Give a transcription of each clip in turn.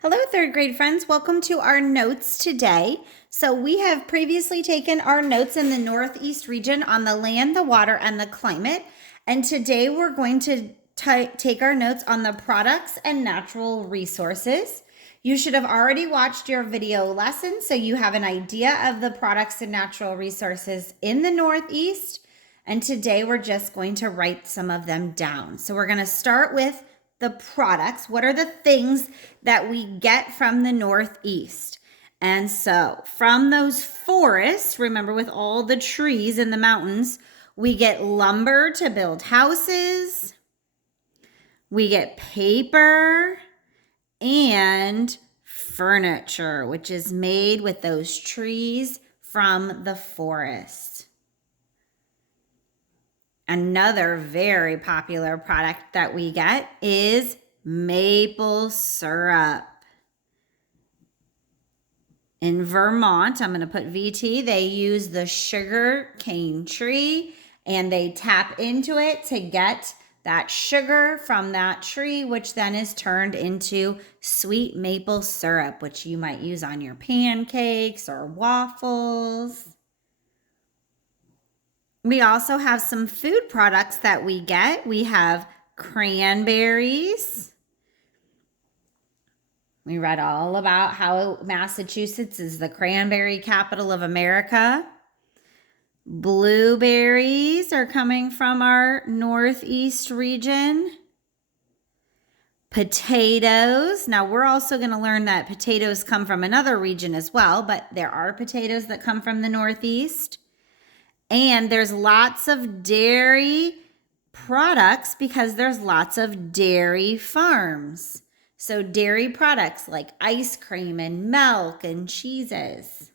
Hello, third grade friends. Welcome to our notes today. So we have previously taken our notes in the Northeast region on the land, the water, and the climate. And today we're going to take our notes on the products and natural resources. You should have already watched your video lesson, so you have an idea of the products and natural resources in the Northeast. And today we're just going to write some of them down. So we're going to start with the products. What are the things that we get from the Northeast? And so from those forests, remember with all the trees in the mountains, we get lumber to build houses. We get paper and furniture, which is made with those trees from the forest. Another very popular product that we get is maple syrup. In Vermont, I'm going to put VT, they use the sugar cane tree and they tap into it to get that sugar from that tree, which then is turned into sweet maple syrup, which you might use on your pancakes or waffles. We also have some food products that we get. We have cranberries. We read all about how Massachusetts is the cranberry capital of America. Blueberries are coming from our Northeast region. Potatoes. Now, we're also going to learn that potatoes come from another region as well, but there are potatoes that come from the Northeast. And there's lots of dairy products because there's lots of dairy farms. So dairy products like ice cream and milk and cheeses.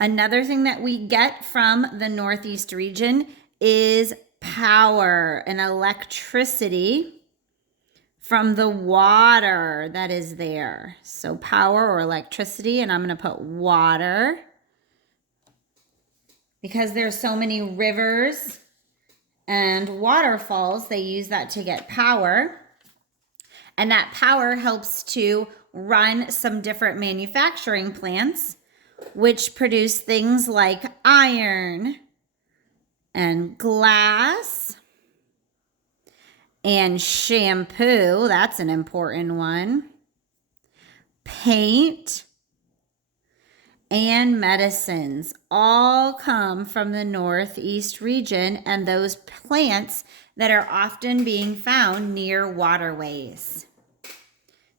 Another thing that we get from the Northeast region is power and electricity from the water that is there. So power or electricity, and I'm going to put water. Because there's so many rivers and waterfalls, they use that to get power. And that power helps to run some different manufacturing plants, which produce things like iron and glass and shampoo. That's an important one. Paint and medicines all come from the Northeast region and those plants that are often being found near waterways.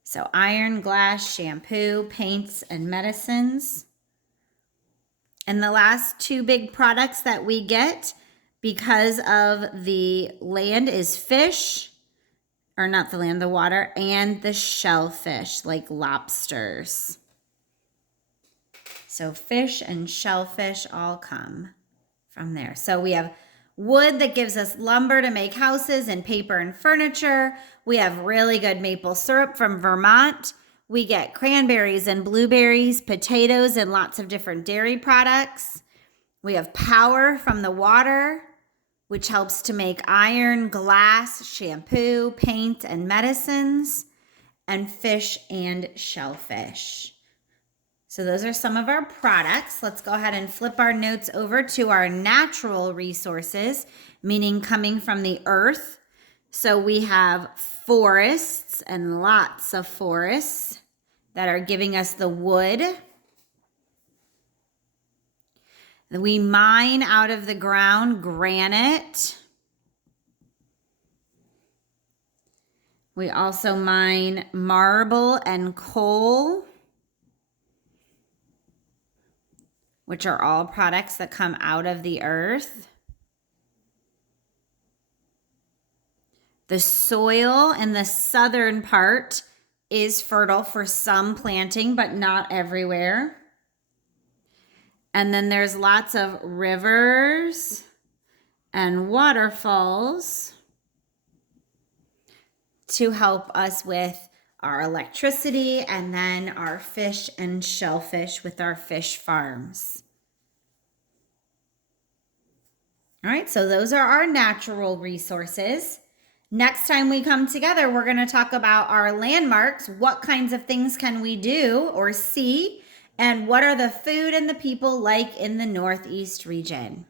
So iron, glass, shampoo, paints, and medicines. And the last two big products that we get because of the land is fish, or not the land, the water, and the shellfish like lobsters. So fish and shellfish all come from there. So we have wood that gives us lumber to make houses and paper and furniture. We have really good maple syrup from Vermont. We get cranberries and blueberries, potatoes, and lots of different dairy products. We have power from the water, which helps to make iron, glass, shampoo, paint, and medicines, and fish and shellfish. So those are some of our products. Let's go ahead and flip our notes over to our natural resources, meaning coming from the earth. So we have forests and lots of forests that are giving us the wood. We mine out of the ground granite. We also mine marble and coal, which are all products that come out of the earth. The soil in the southern part is fertile for some planting, but not everywhere. And then there's lots of rivers and waterfalls to help us with our electricity, and then our fish and shellfish with our fish farms. All right, so those are our natural resources. Next time we come together, we're going to talk about our landmarks. What kinds of things can we do or see? And what are the food and the people like in the Northeast region?